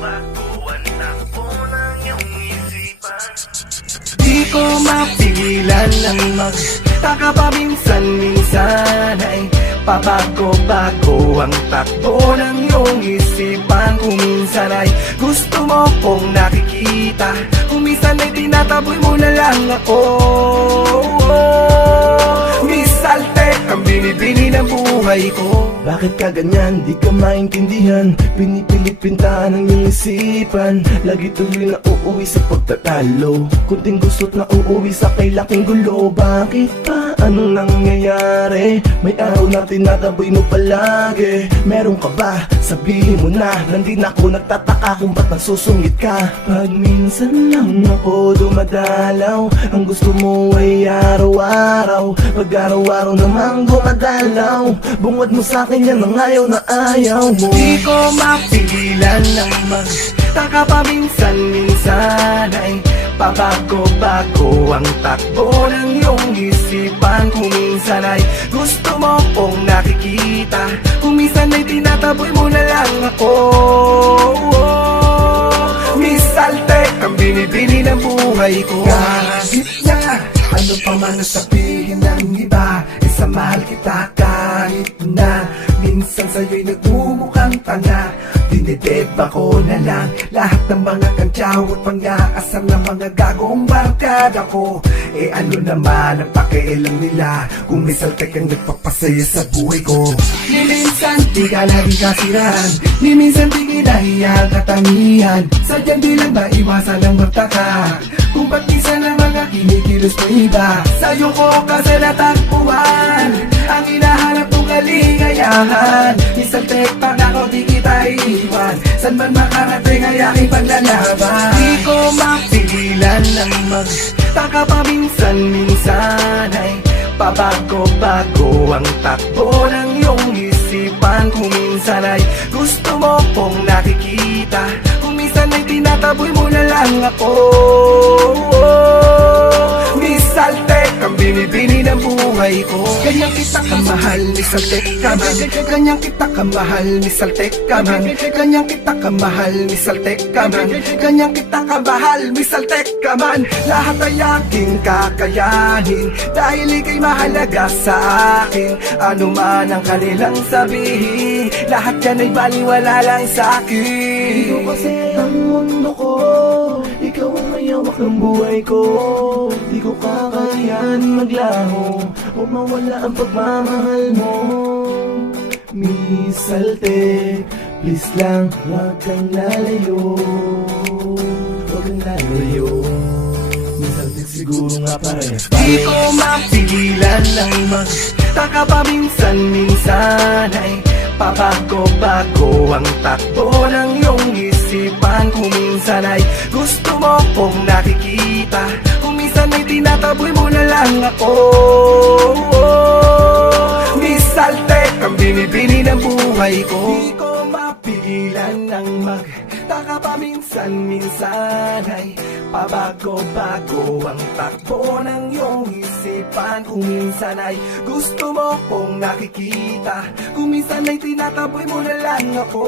bago ang takbo ng iyong isipan. Di ko mapigilan ang magtaka paminsan-minsan ay pabago-bago ang takbo ng iyong isipan. Kung minsan ay gusto mo kong nakikita, kung minsan ay tinataboy mo na lang ako. Misaltek ang binibini ng buhay ko. Bakit ka ganyan? Di ka maintindihan. Pinipilit pintahan ang iyong isipan. Lagi tuloy na uuwi sa pagtatalo. Kunting gusto't na uuwi sa kay laking gulo. Bakit pa? Anong nangyayari? May araw na tinataboy mo palagi. Meron ka ba? Sabihin mo na. Nandin ako nagtataka kung ba't nagsusungit ka. Pag minsan lang ako dumadalaw, ang gusto mo ay araw-araw. Pag araw-araw naman gumadalaw, bungad mo sa akin yan ang ayaw na ayaw mo. Di ko mapigilan ang magtaka paminsan-minsan ay pabago-bago ang takbo ng iyong isipan. Kung minsan ay gusto mo kong nakikita, kung minsan ay tinataboy mo na lang ako. Misaltek ang binibini ng buhay ko. Kahit na ano pa man ang sabihin ng iba, isa mahal kita kahit na minsan sa'yo'y nagmumukhang tanga. Dinideba ko na lang lahat ng mga kantyaw at pang-aasar ng mga gagong barkada ko. Eh ano naman ang pakialam nila kung may saltek ang nagpapasaya sa buhay ko. Ni minsan di ka lagi kasiran, ni minsan di kinahiya ang katangian. Sadyang di lang maiwasan ang magtaka kung ba't isa ng mga kinikilos mo iba. Sa'yo ko kasi natakbuhan ang hinahanap kong kaligayahan. Isang tek pag ako di kita iiwan, san man makarating ay aking paglalaban. Di ko mapigilan ang magtaka paminsan-minsan ay pabago-bago ang takbo ng iyong isipan. Kung minsan ay gusto mo kong nakikita, kung minsan ay tinataboy mo na lang ako. Misaltek ang binibini ng buhay ko. Ganyan kita kamahal, misaltek ka man. Ganyan kita kamahal, misaltek ka man. Ganyan kita kamahal, misaltek ka man. Ganyan kita kamahal, misaltek ka man. Lahat ay aking kakayanin dahil ika'y mahalaga sa akin. Ano man ang kanilang sabihin, lahat yan ay baliwala lang sa akin. Ikaw kasi ang mundo ko, ikaw ang mayawak ng buhay ko. Di ko kakayahan maglaho o mawala ang pagmamahal mo. Misaltek, please lang huwag kang lalayo. Huwag kang lalayo. Misaltek siguro nga parehas tayo. Di ko mapigilan ang magtaka paminsan-minsan ay pabago-bago ang takbo ng iyong isipan. Kung minsan ay gusto mo kong nakikita, kung minsan ay tinataboy mo na lang ako. Misaltek ang binibini ng buhay ko. Di ko mapigilan ang magtaka paminsan-minsan ay pabago-bago ang takbo ng iyong isipan. Kung minsan ay gusto mo kong nakikita, kung minsan ay tinataboy mo na lang ako.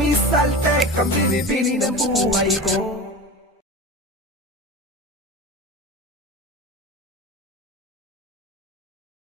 Misaltek ang binibini ng buhay ko.